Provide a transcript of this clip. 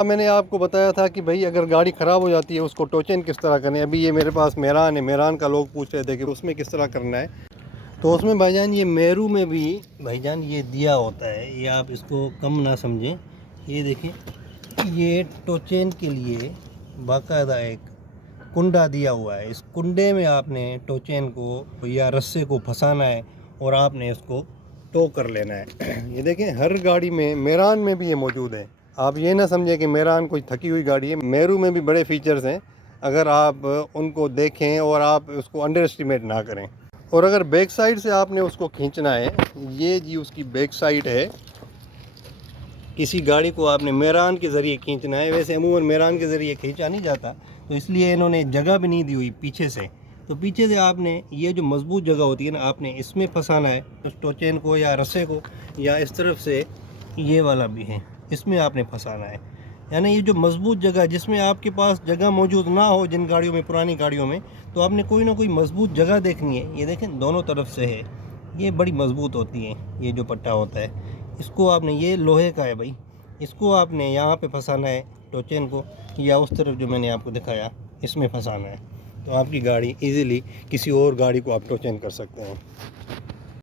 मैंने आपको बताया था कि भाई अगर गाड़ी ख़राब हो जाती है उसको टो चेन किस तरह करें। अभी ये मेरे पास मेरान है, मेरान का लोग पूछ रहे थे कि उसमें किस तरह करना है। तो उसमें भाईजान ये मेरू में भी भाईजान ये दिया होता है, ये आप इसको कम ना समझें। ये देखिए, ये टो चेन के लिए बाकायदा एक कुंडा दिया हुआ है। इस कुंडे में आपने टो चेन को या रस्से को फंसाना है और आपने इसको टो कर लेना है। ये देखें, हर गाड़ी में, मेरान में भी ये मौजूद है। आप ये ना समझें कि मेरान कोई थकी हुई गाड़ी है। मेरू में भी बड़े फीचर्स हैं, अगर आप उनको देखें और आप उसको अंडर एस्टिमेट ना करें। और अगर बैक साइड से आपने उसको खींचना है, ये जी उसकी बैक साइड है। किसी गाड़ी को आपने मेरान के ज़रिए खींचना है, वैसे अमूमन मेरान के ज़रिए खींचा नहीं जाता, तो इसलिए इन्होंने जगह भी नहीं दी हुई पीछे से। तो पीछे से आपने ये जो मजबूत जगह होती है ना, आपने इसमें फंसाना है उस टो चेन को या रस्से को, या इस तरफ से ये वाला भी है, इसमें आपने फंसाना है। यानी ये जो मजबूत जगह, जिसमें आपके पास जगह मौजूद ना हो, जिन गाड़ियों में, पुरानी गाड़ियों में, तो आपने कोई ना कोई मजबूत जगह देखनी है। ये देखें, दोनों तरफ से है, ये बड़ी मजबूत होती है। ये जो पट्टा होता है, इसको आपने, ये लोहे का है भाई, इसको आपने यहाँ पे फंसाना है टो चेन को, या उस तरफ जो मैंने आपको दिखाया इसमें फंसाना है। तो आपकी गाड़ी इजीली किसी और गाड़ी को आप टो चेन कर सकते हैं।